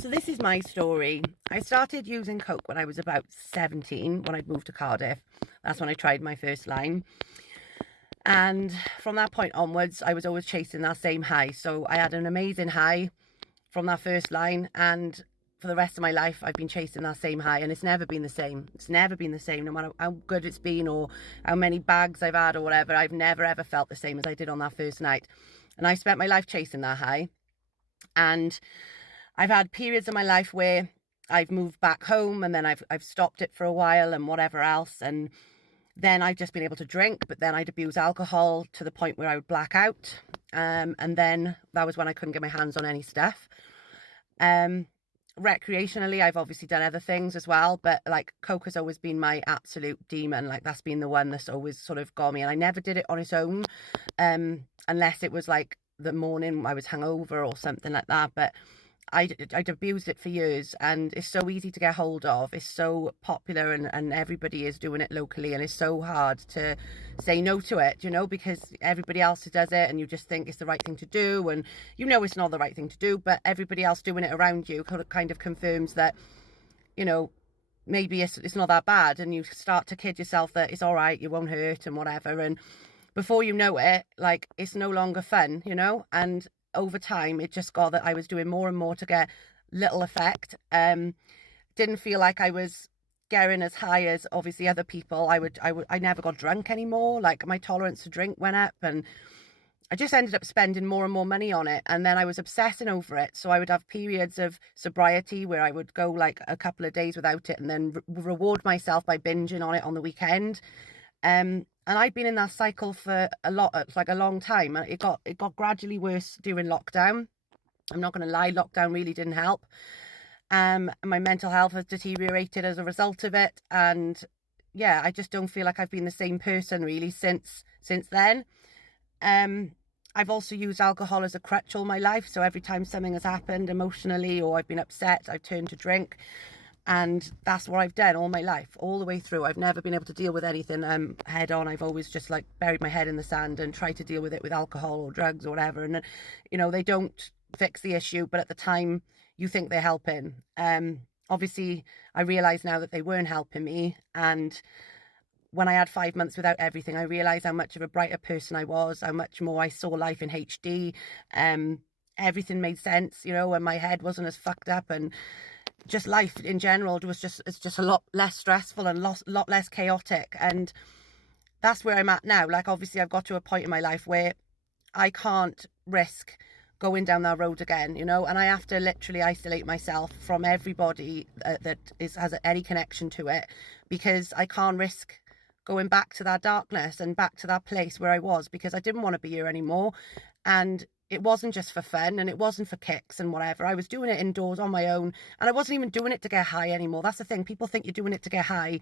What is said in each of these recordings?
So this is my story. I started using Coke when I was about 17, when I'd moved to Cardiff. That's when I tried my first line. And from that point onwards, I was always chasing that same high. So I had an amazing high from that first line. And for the rest of my life, I've been chasing that same high. And it's never been the same. It's never been the same, no matter how good it's been or how many bags I've had or whatever. I've never, ever felt the same as I did on that first night. And I spent my life chasing that high. And I've had periods in my life where I've moved back home and then I've stopped it for a while and whatever else. And then I've just been able to drink, but then I'd abuse alcohol to the point where I would black out. And then that was when I couldn't get my hands on any stuff. Recreationally, I've obviously done other things as well, but like Coke has always been my absolute demon. Like that's been the one that's always sort of got me. And I never did it on its own, unless it was like the morning I was hungover or something like that. But I'd abused it for years, and it's so easy to get hold of. It's so popular and everybody is doing it locally, and it's so hard to say no to it, because everybody else does it and you just think it's the right thing to do, and it's not the right thing to do, but everybody else doing it around you kind of confirms that, maybe it's not that bad, and you start to kid yourself that it's all right, you won't hurt and whatever, and before you know it, like, it's no longer fun, and over time it just got that I was doing more and more to get little effect. Didn't feel like I was getting as high as obviously other people. I never got drunk anymore. Like my tolerance to drink went up, and I just ended up spending more and more money on it, and then I was obsessing over it. So I would have periods of sobriety where I would go like a couple of days without it and then reward myself by binging on it on the weekend. And I'd been in that cycle for a long time. It got gradually worse during lockdown. I'm not going to lie, lockdown really didn't help. My mental health has deteriorated as a result of it. And yeah, I just don't feel like I've been the same person really since then. I've also used alcohol as a crutch all my life. So every time something has happened emotionally or I've been upset, I've turned to drink. And that's what I've done all my life, all the way through. I've never been able to deal with anything head on. I've always just like buried my head in the sand and tried to deal with it with alcohol or drugs or whatever. And, they don't fix the issue, but at the time you think they're helping. Obviously, I realise now that they weren't helping me. And when I had 5 months without everything, I realised how much of a brighter person I was, how much more I saw life in HD. Everything made sense, and my head wasn't as fucked up, and just life in general it's just a lot less stressful and lot less chaotic. And that's where I'm at now. Like, obviously I've got to a point in my life where I can't risk going down that road again, and I have to literally isolate myself from everybody that has any connection to it, because I can't risk going back to that darkness and back to that place where I was, because I didn't want to be here anymore. And it wasn't just for fun, and it wasn't for kicks and whatever. I was doing it indoors on my own, and I wasn't even doing it to get high anymore. That's the thing. People think you're doing it to get high.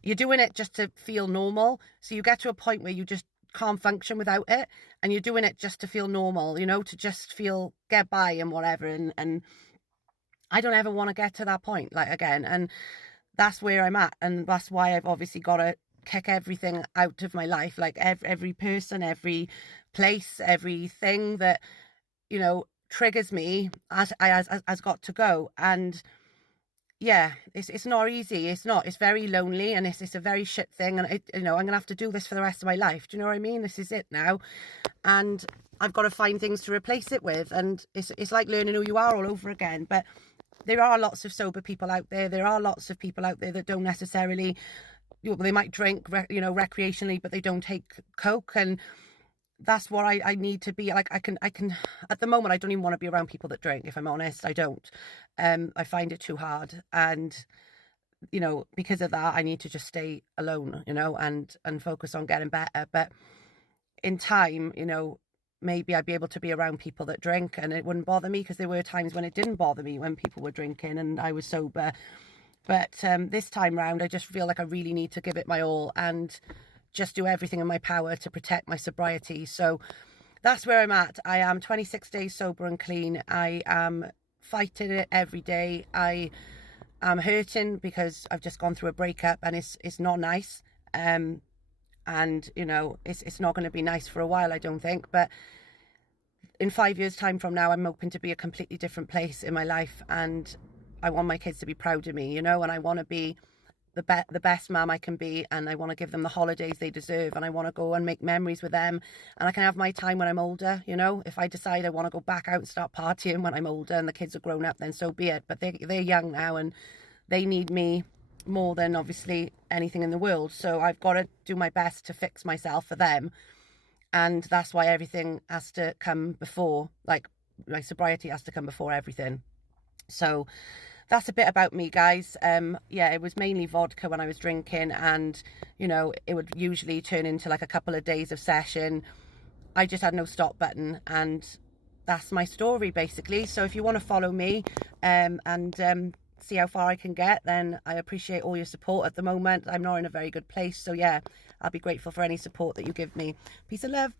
You're doing it just to feel normal. So you get to a point where you just can't function without it, and you're doing it just to feel normal, to just get by and whatever. And I don't ever want to get to that point, like, again. And that's where I'm at, and that's why I've obviously got to kick everything out of my life, like every person, every place, everything that triggers me has got to go. And yeah, it's not easy. It's very lonely, and it's a very shit thing, and I'm gonna have to do this for the rest of my life. Do you know what I mean? This is it now, and I've got to find things to replace it with. And it's like learning who you are all over again. But there are lots of sober people out there. There are lots of people out there that don't necessarily, they might drink recreationally, but they don't take Coke. And that's what I need to be. Like, I can at the moment, I don't even want to be around people that drink, if I'm honest. I don't. I find it too hard, and because of that, I need to just stay alone, and focus on getting better. But in time, maybe I'd be able to be around people that drink and it wouldn't bother me, because there were times when it didn't bother me when people were drinking and I was sober. But this time round, I just feel like I really need to give it my all and just do everything in my power to protect my sobriety. So that's where I'm at. I am 26 days sober and clean. I am fighting it every day. I am hurting because I've just gone through a breakup, and it's not nice. And it's not going to be nice for a while, I don't think. But in 5 years' time from now, I'm hoping to be a completely different place in my life, and I want my kids to be proud of me, you know, and I want to be the best mum I can be, and I want to give them the holidays they deserve, and I want to go and make memories with them, and I can have my time when I'm older, you know. If I decide I want to go back out and start partying when I'm older and the kids are grown up, then so be it. But they're young now, and they need me more than obviously anything in the world. So I've got to do my best to fix myself for them, and that's why everything has to come before, like my sobriety has to come before everything. So that's a bit about me, guys. Yeah, it was mainly vodka when I was drinking, and you know, it would usually turn into like a couple of days of session. I just had no stop button, and that's my story basically. So if you want to follow me and see how far I can get, then I appreciate all your support at the moment. I'm not in a very good place, so yeah, I'll be grateful for any support that you give me. Peace and love.